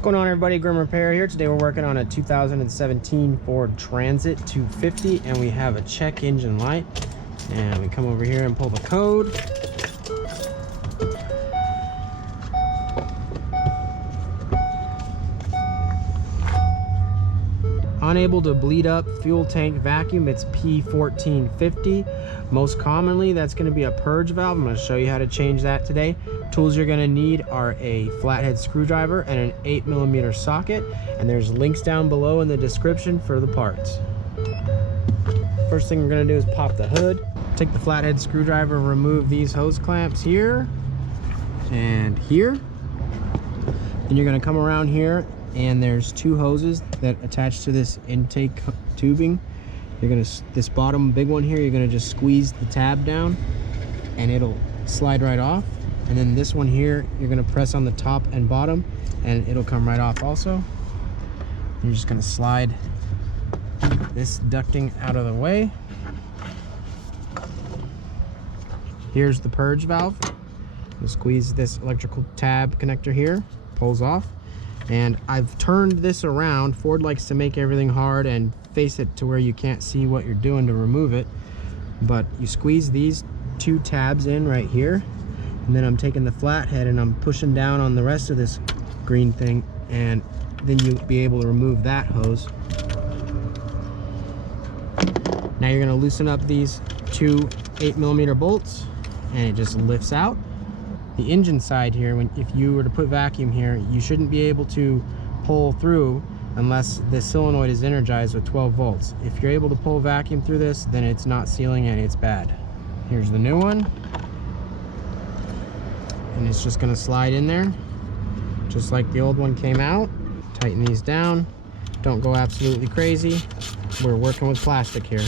What's going on, everybody? Grim Repair here. Today we're working on a 2017 Ford Transit 250 and we have a check engine light, and we come over here and pull the code. Unable to bleed up fuel tank vacuum, it's P1450. Most commonly that's going to be a purge valve. I'm going to show you how to change that today. Tools you're going to need are a flathead screwdriver and an 8mm socket, and there's links down below in the description for the parts. First thing we're going to do is pop the hood. Take the flathead screwdriver and remove these hose clamps here and here. Then you're going to come around here, and there's two hoses that attach to this intake tubing. You're gonna, this bottom big one here, you're gonna just squeeze the tab down and it'll slide right off. And then this one here, you're gonna press on the top and bottom and it'll come right off also. You're just gonna slide this ducting out of the way. Here's the purge valve. You'll squeeze this electrical tab connector here, pulls off. And I've turned this around. Ford likes to make everything hard and face it to where you can't see what you're doing to remove it. But you squeeze these two tabs in right here. And then I'm taking the flathead and I'm pushing down on the rest of this green thing. And then you'll be able to remove that hose. Now you're gonna loosen up these two 8mm bolts and it just lifts out. The engine side here, if you were to put vacuum here, you shouldn't be able to pull through unless the solenoid is energized with 12 volts. If you're able to pull vacuum through this, then it's not sealing and it's bad. Here's the new one. And it's just gonna slide in there, just like the old one came out. Tighten these down. Don't go absolutely crazy. We're working with plastic here.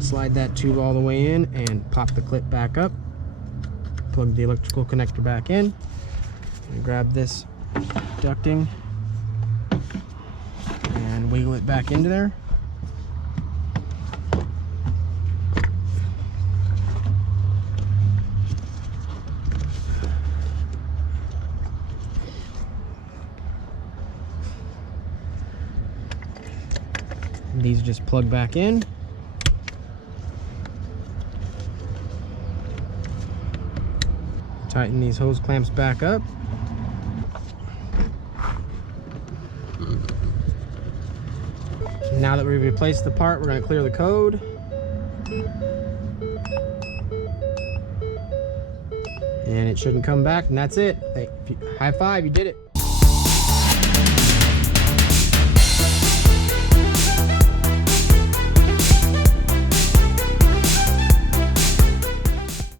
Slide that tube all the way in and pop the clip back up. Plug the electrical connector back in and grab this ducting and wiggle it back into there. These just plug back in. Tighten these hose clamps back up. Now that we've replaced the part, we're going to clear the code. And it shouldn't come back, and that's it. Hey, high five, you did it.